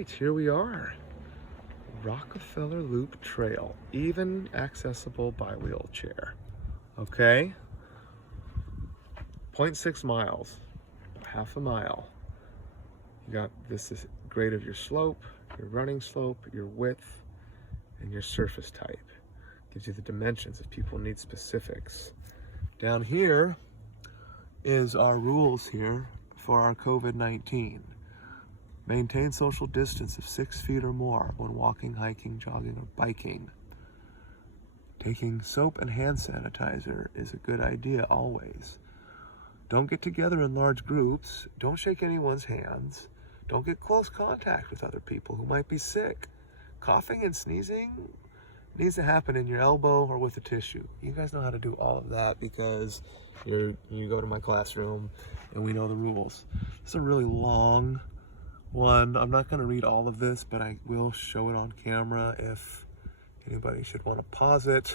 right, here we are. Rockefeller Loop Trail, even accessible by wheelchair. Okay? 0.6 miles, half a mile. You got this is grade of your slope, your running slope, your width, and your surface type. Gives you the dimensions if people need specifics. Down here is our rules here for our COVID-19. Maintain social distance of 6 feet or more when walking, hiking, jogging, or biking. Taking soap and hand sanitizer is a good idea always. Don't get together in large groups. Don't shake anyone's hands. Don't get close contact with other people who might be sick. Coughing and sneezing needs to happen in your elbow or with a tissue. You guys know how to do all of that because you go to my classroom and we know the rules. It's a really long one. I'm not going to read all of this, but I will show it on camera if anybody should want to pause it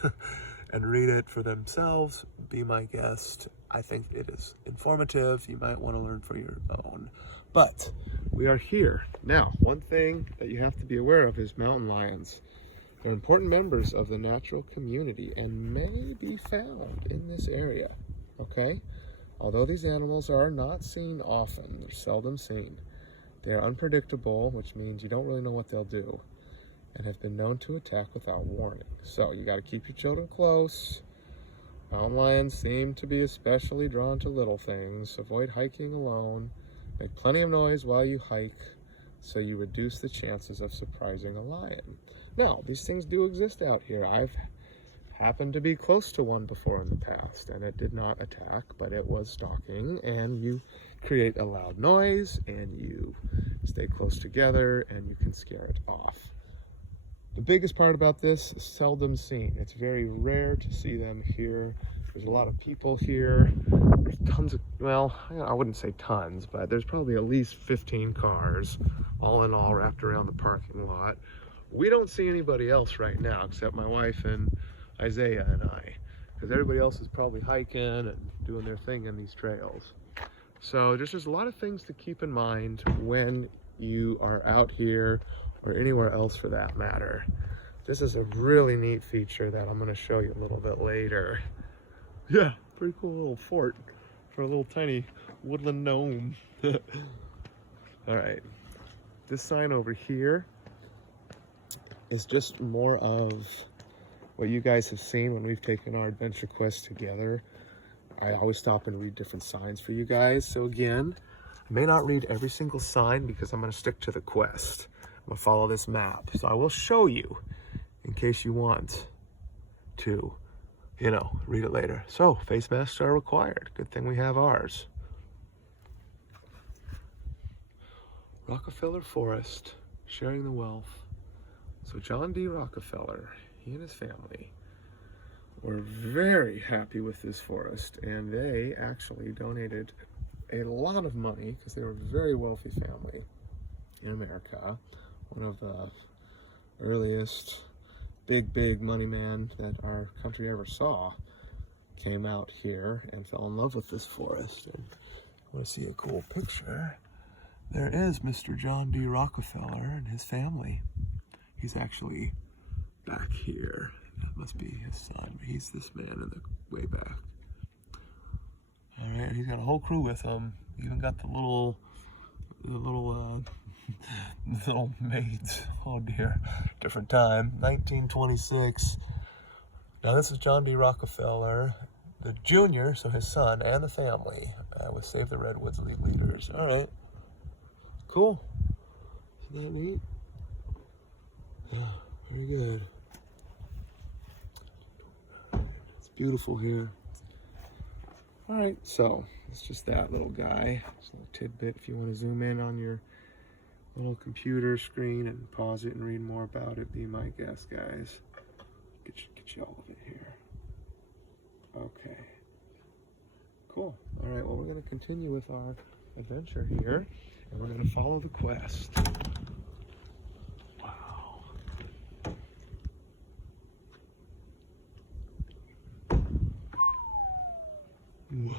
and read it for themselves. Be my guest. I think it is informative. You might want to learn for your own. But we are here. Now, one thing that you have to be aware of is mountain lions. They're important members of the natural community and may be found in this area, okay? Although these animals are not seen often, they're seldom seen. They're unpredictable, which means you don't really know what they'll do, and have been known to attack without warning. So you got to keep your children close. Mountain lions seem to be especially drawn to little things. Avoid hiking alone. Make plenty of noise while you hike so you reduce the chances of surprising a lion. Now, these things do exist out here. I've happened to be close to one before in the past, and it did not attack, but it was stalking, and you create a loud noise, and you stay close together, and you can scare it off. The biggest part about this is seldom seen. It's very rare to see them here. There's a lot of people here. There's tons of, well, I wouldn't say tons, but there's probably at least 15 cars, all in all, wrapped around the parking lot. We don't see anybody else right now except my wife and Isaiah and I, because everybody else is probably hiking and doing their thing in these trails. So there's just a lot of things to keep in mind when you are out here or anywhere else for that matter. This is a really neat feature that I'm going to show you a little bit later. Yeah, pretty cool little fort for a little tiny woodland gnome. All right, this sign over here is just more of what you guys have seen when we've taken our adventure quest together. I always stop and read different signs for you guys. So again, I may not read every single sign because I'm going to stick to the quest. I'm going to follow this map. So I will show you in case you want to, read it later. So face masks are required. Good thing we have ours. Rockefeller Forest, sharing the wealth. So John D. Rockefeller, he and his family were very happy with this forest, and they actually donated a lot of money because they were a very wealthy family in America. One of the earliest big money men that our country ever saw came out here and fell in love with this forest. And I want to see a cool picture. There is Mr. John D. Rockefeller and his family. He's actually back here. That must be his son. He's this man in the way back. All right, he's got a whole crew with him. Even got the little little maids. Oh dear, different time. 1926. Now this is John D. Rockefeller, the junior, so his son and the family with Save the Redwoods leaders. All right, cool. Isn't that neat? Yeah, very good. It's beautiful here. All right, so it's just that little guy. Just a little tidbit if you want to zoom in on your little computer screen and pause it and read more about it. Be my guest, guys. Get you all of it here. Okay. Cool. All right, well, we're going to continue with our adventure here, and we're going to follow the quest. Whoa.